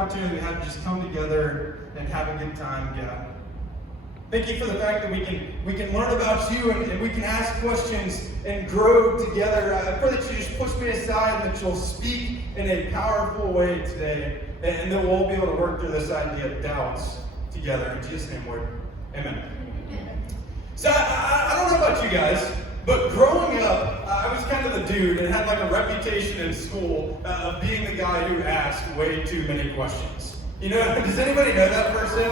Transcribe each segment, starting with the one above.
opportunity we have to just come together and have a good time together. Thank you for the fact that we can learn about you and we can ask questions and grow together. I pray that you just push me aside and that you'll speak in a powerful way today, and that we'll all be able to work through this idea of doubts together. In Jesus' name, Lord. Amen. So I don't know about you guys, but growing up, I was kind of the dude and had like a reputation in school of being the guy who asked way too many questions. You know, does anybody know that person?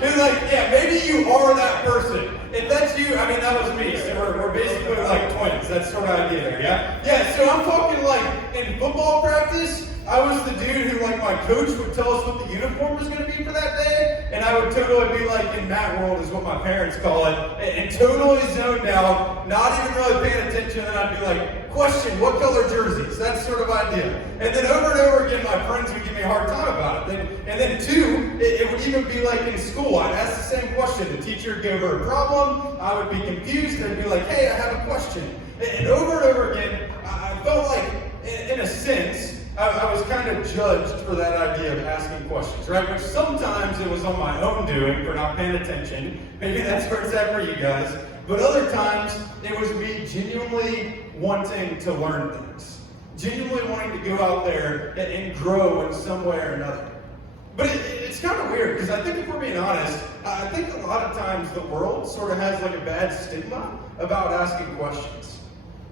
Who's like, yeah, maybe you are that person. If that's you, I mean, that was me. So we're basically like twins. That's sort of idea there, yeah? Yeah, so I'm talking like in football practice, I was the dude who, like, my coach would tell us what the uniform was going to be for that day, and I would totally be like in Matt World is what my parents call it, and totally zoned out, not even really paying attention, and I'd be like, question, what color jerseys? That sort of idea. And then over and over again, my friends would give me a hard time about it. And then two, it would even be like in school, I'd ask the same question. The teacher would go over a problem, I would be confused, and I'd be like, hey, I have a question. And over again, I felt like, in a sense, I was kind of judged for that idea of asking questions, right? Which sometimes it was on my own doing for not paying attention. Maybe that's where it's at for you guys. But other times, it was me genuinely wanting to learn things. Genuinely wanting to go out there and grow in some way or another. But it's kind of weird, because I think if we're being honest, I think a lot of times the world sort of has like a bad stigma about asking questions.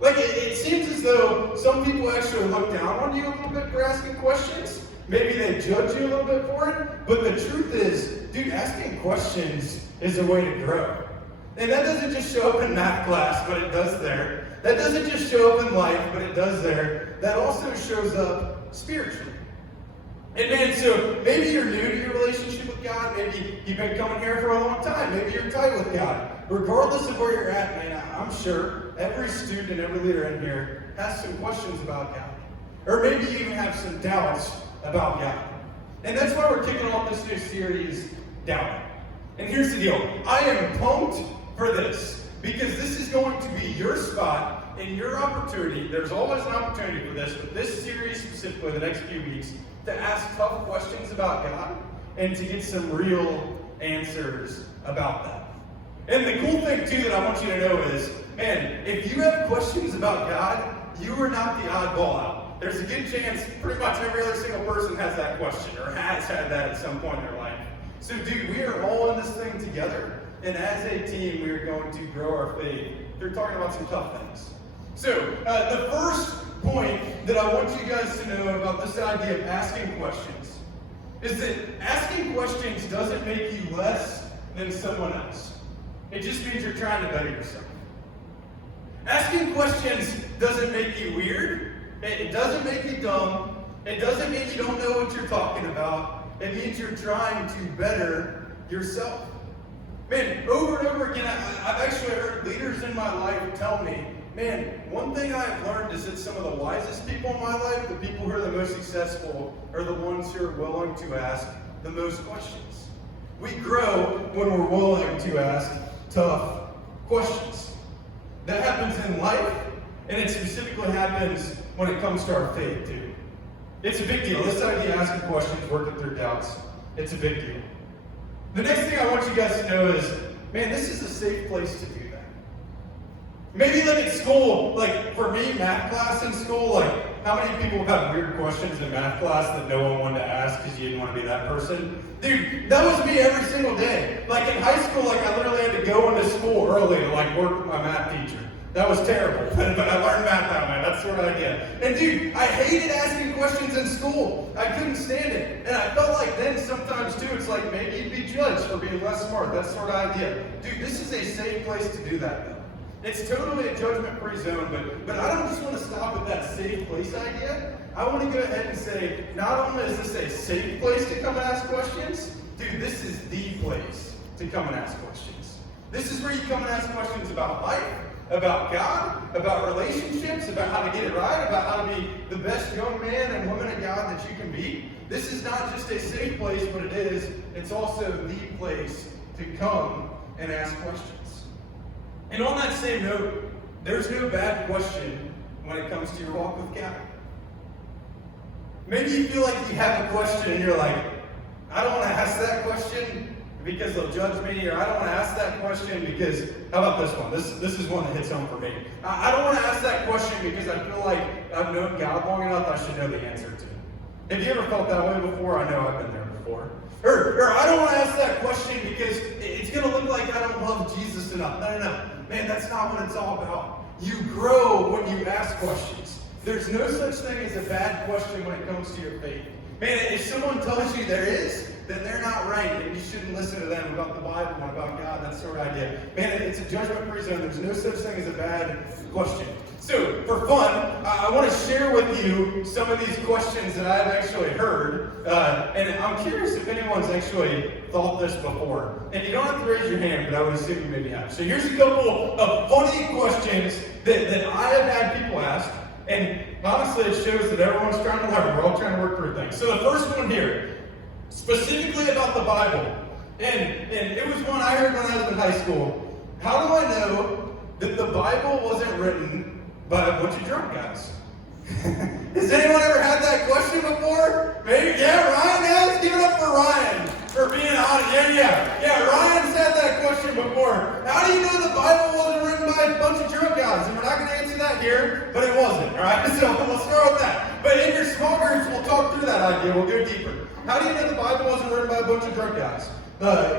Like, it seems as though some people actually look down on you a little bit for asking questions. Maybe they judge you a little bit for it. But the truth is, dude, asking questions is a way to grow. And that doesn't just show up in math class, but it does there. That doesn't just show up in life, but it does there. That also shows up spiritually. And man, so maybe you're new to your relationship with God. Maybe you've been coming here for a long time. Maybe you're tight with God. Regardless of where you're at, man, I'm sure every student and every leader in here has some questions about God. Or maybe you even have some doubts about God. And that's why we're kicking off this new series, Doubting. And here's the deal. I am pumped for this, because this is going to be your spot and your opportunity. There's always an opportunity for this, but this series specifically, the next few weeks, to ask tough questions about God and to get some real answers about that. And the cool thing, too, that I want you to know is, man, if you have questions about God, you are not the oddball out. There's a good chance pretty much every other single person has that question or has had that at some point in their life. So, dude, we are all in this thing together, and as a team, we are going to grow our faith through talking about some tough things. So, the first point that I want you guys to know about this idea of asking questions is that asking questions doesn't make you less than someone else. It just means you're trying to better yourself. Asking questions doesn't make you weird. It doesn't make you dumb. It doesn't mean you don't know what you're talking about. It means you're trying to better yourself. Man, over and over again, I've actually heard leaders in my life tell me, man, one thing I've learned is that some of the wisest people in my life, the people who are the most successful, are the ones who are willing to ask the most questions. We grow when we're willing to ask tough questions. That happens in life, and it specifically happens when it comes to our faith, too. It's a big deal. This idea of asking questions, working through doubts, it's a big deal. The next thing I want you guys to know is, man, this is a safe place to do that. Maybe like at school, like for me, math class in school, like how many people have had weird questions in math class that no one wanted to ask because you didn't want to be that person? Dude, that was me every single day. Like in high school, like I literally had to go into school early to like work with my math teacher. That was terrible, but I learned math that way. That's sort of idea. And dude, I hated asking questions in school. I couldn't stand it. And I felt like then sometimes too, it's like maybe you'd be judged for being less smart. That sort of idea. Dude, this is a safe place to do that though. It's totally a judgment-free zone, but I don't just want to stop at that safe place idea. I want to go ahead and say, not only is this a safe place to come and ask questions, dude, this is the place to come and ask questions. This is where you come and ask questions about life, about God, about relationships, about how to get it right, about how to be the best young man and woman of God that you can be. This is not just a safe place, but it's also the place to come and ask questions. And on that same note, there's no bad question when it comes to your walk with God. Maybe you feel like you have a question and you're like, I don't want to ask that question because they'll judge me, or I don't want to ask that question because, how about this one? This is one that hits home for me. I don't want to ask that question because I feel like I've known God long enough I should know the answer to it. Have you ever felt that way before? I know I've been there before. Or I don't want to ask that question because it's going to look like I don't love Jesus enough. No. Man, that's not what it's all about. You grow when you ask questions. There's no such thing as a bad question when it comes to your faith. Man, if someone tells you there is, then they're not right, and you shouldn't listen to them about the Bible and about God, that sort of idea. Man, it's a judgment-free zone. There's no such thing as a bad question. So, for fun, I want to share with you some of these questions that I've actually heard, and I'm curious if anyone's actually thought this before. And you don't have to raise your hand, but I would assume you maybe have. So here's a couple of funny questions that I have had people ask. And honestly, it shows that everyone's trying to learn. We're all trying to work through things. So the first one here, specifically about the Bible. And it was one I heard when I was in high school. How do I know that the Bible wasn't written by a bunch of drunk guys? Has anyone ever had that question before? Maybe, yeah, Ryan has. Give it up for Ryan for being honest. Yeah, Ryan's had that question before. How do you know the Bible wasn't written by a bunch of drunk guys? And we're not going to answer that here, but it wasn't, all right? So we'll start with that. But in your small groups, we'll talk through that idea. We'll go deeper. How do you know the Bible wasn't written by a bunch of drunk guys?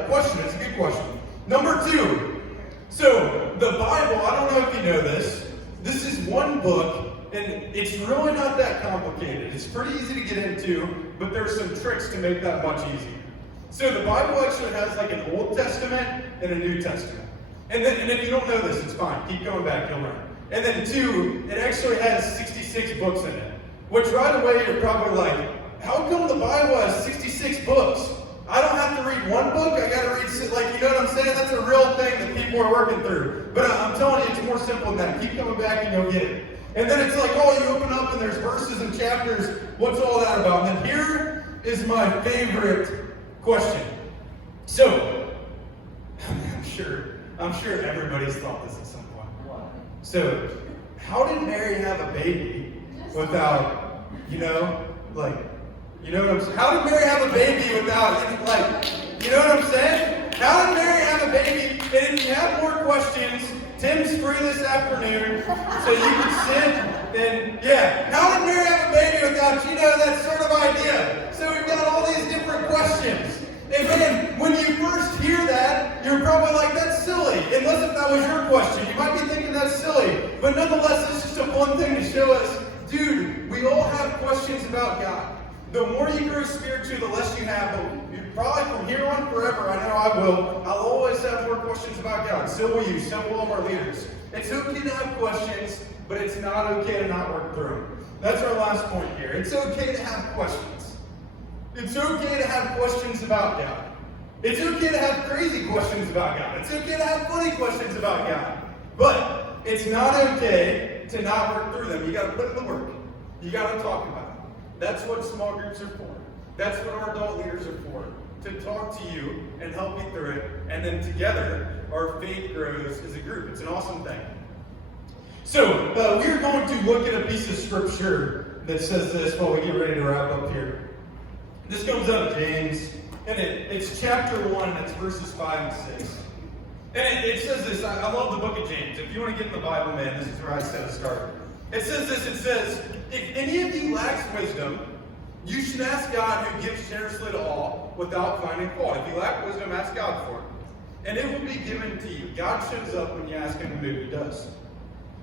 Question, it's a good question. Number 2. So, the Bible, I don't know if you know this. This is one book, and it's really not that complicated. It's pretty easy to get into, but there's some tricks to make that much easier. So the Bible actually has like an Old Testament and a New Testament. And then if you don't know this, it's fine. Keep going back, you'll learn. And then 2, it actually has 66 books in it. Which right away you're probably like, how come the Bible has 66 books? I don't have to read one book, I gotta read, like, you know what I'm saying? That's a real thing that people are working through. But I'm telling you, it's more simple than that. Keep coming back and you'll get it. And then it's like, oh, you open up and there's verses and chapters. What's all that about? And then here is my favorite question. So, I'm sure everybody's thought this at some point. So, how did Mary have a baby without, what I'm saying? How did Mary have a baby without, you know what I'm saying? How did Mary have a baby? And if you have more questions, Tim's free this afternoon, so you can sit and, how did Mary have a baby without, that sort of idea? So we've got all these different questions. And then, when you first hear that, you're probably like, that's silly. Unless if that was your question. You might be thinking that's silly. But nonetheless, it's just a fun thing to show us, dude, we all have questions about God. The more you grow spiritually, the less you have. But you probably from here on forever, I know I will. I'll always have more questions about God. So will you. So will all of our leaders. It's okay to have questions, but it's not okay to not work through them. That's our last point here. It's okay to have questions. It's okay to have questions about God. It's okay to have crazy questions about God. It's okay to have funny questions about God. But it's not okay to not work through them. You got to put in the work. You got to talk about it. That's what small groups are for. That's what our adult leaders are for. To talk to you and help you through it. And then together, our faith grows as a group. It's an awesome thing. So, we are going to look at a piece of scripture that says this while we get ready to wrap up here. This comes out of James, and it's chapter 1, and it's verses 5 and 6. And it says this, I love the book of James. If you want to get in the Bible, man, this is where I said to start. It says this, it says, if any of you lacks wisdom, you should ask God who gives generously to all without finding fault. If you lack wisdom, ask God for it. And it will be given to you. God shows up when you ask him to do, he does.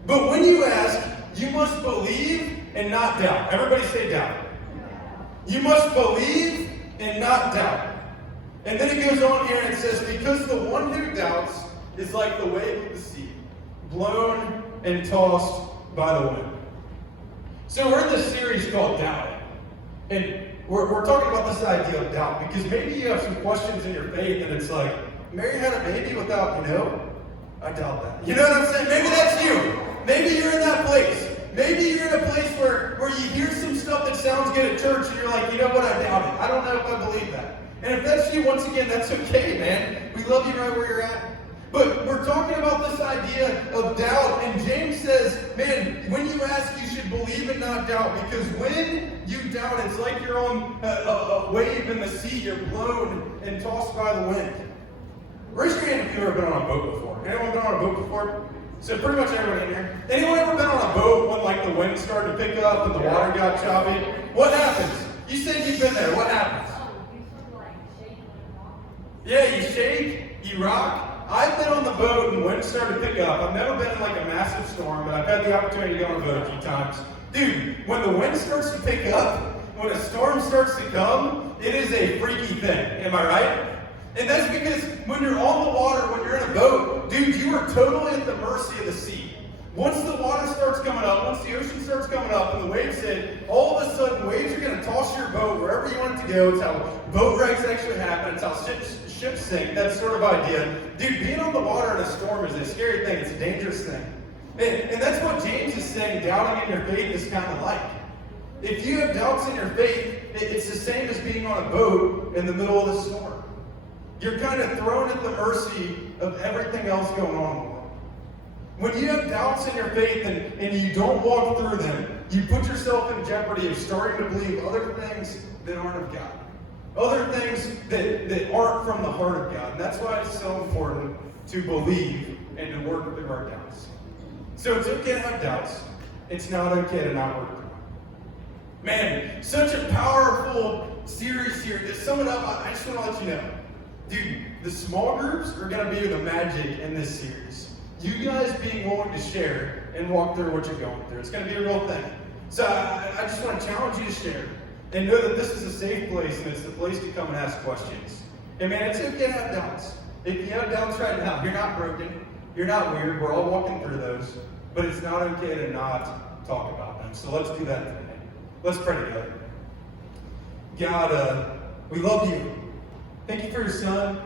But when you ask, you must believe and not doubt. Everybody say doubt. You must believe and not doubt. And then it goes on here and it says, because the one who doubts is like the wave of the sea, blown and tossed by the wind. So we're in this series called Doubting. And we're talking about this idea of doubt, because maybe you have some questions in your faith and it's like, Mary had a baby without, I doubt that. You know what I'm saying? Maybe that's you. Maybe you're in that place. Maybe you're in a place where you hear some stuff that sounds good at church and you're like, you know what, I doubt it. I don't know if I believe that. And if that's you, once again, that's okay, man. We love you right where you're at. But we're talking about this idea of doubt, and James says, man, when you ask, you should believe and not doubt, because when you doubt, it's like you're on a wave in the sea, you're blown and tossed by the wind. Raise your hand if you've ever been on a boat before. Anyone been on a boat before? So pretty much everyone in here. Anyone ever been on a boat when like the wind started to pick up and the water got choppy? What happens? You said you've been there. What happens? Yeah, you shake, you rock. I've been on the boat and the wind started to pick up. I've never been in like a massive storm, but I've had the opportunity to go on a boat a few times. Dude, when the wind starts to pick up, when a storm starts to come, it is a freaky thing. Am I right? And that's because when you're on the water, when you're in a boat, dude, you are totally at the mercy of the sea. Once the water starts coming up, once the ocean starts coming up and the waves hit, all of a sudden waves are going to toss your boat wherever you want it to go. It's how boat wrecks actually happen. It's how ships sink, that sort of idea. Dude, being on the water in a storm is a scary thing. It's a dangerous thing. And that's what James is saying, doubting in your faith is kind of like. If you have doubts in your faith, it's the same as being on a boat in the middle of the storm. You're kind of thrown at the mercy of everything else going on in the world. When you have doubts in your faith and you don't walk through them, you put yourself in jeopardy of starting to believe other things that aren't of God. Other things that aren't from the heart of God. And that's why it's so important to believe and to work through our doubts. So it's okay to have doubts. It's not okay to not work through them. Man, such a powerful series here. To sum it up, I just want to let you know. Dude, the small groups are going to be the magic in this series. You guys being willing to share and walk through what you're going through. It's going to be a real thing. So I just want to challenge you to share. And know that this is a safe place and it's the place to come and ask questions. And man, it's okay to have doubts. If you have doubts right now, you're not broken. You're not weird. We're all walking through those. But it's not okay to not talk about them. So let's do that today. Let's pray together. God, we love you. Thank you for your son.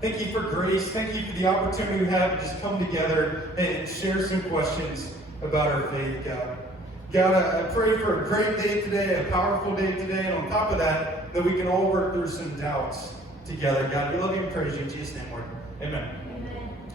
Thank you for grace. Thank you for the opportunity we have to just come together and share some questions about our faith, God. God, I pray for a great day today, a powerful day today, and on top of that, that we can all work through some doubts together. God, we love you and praise you in Jesus' name, Lord. Amen.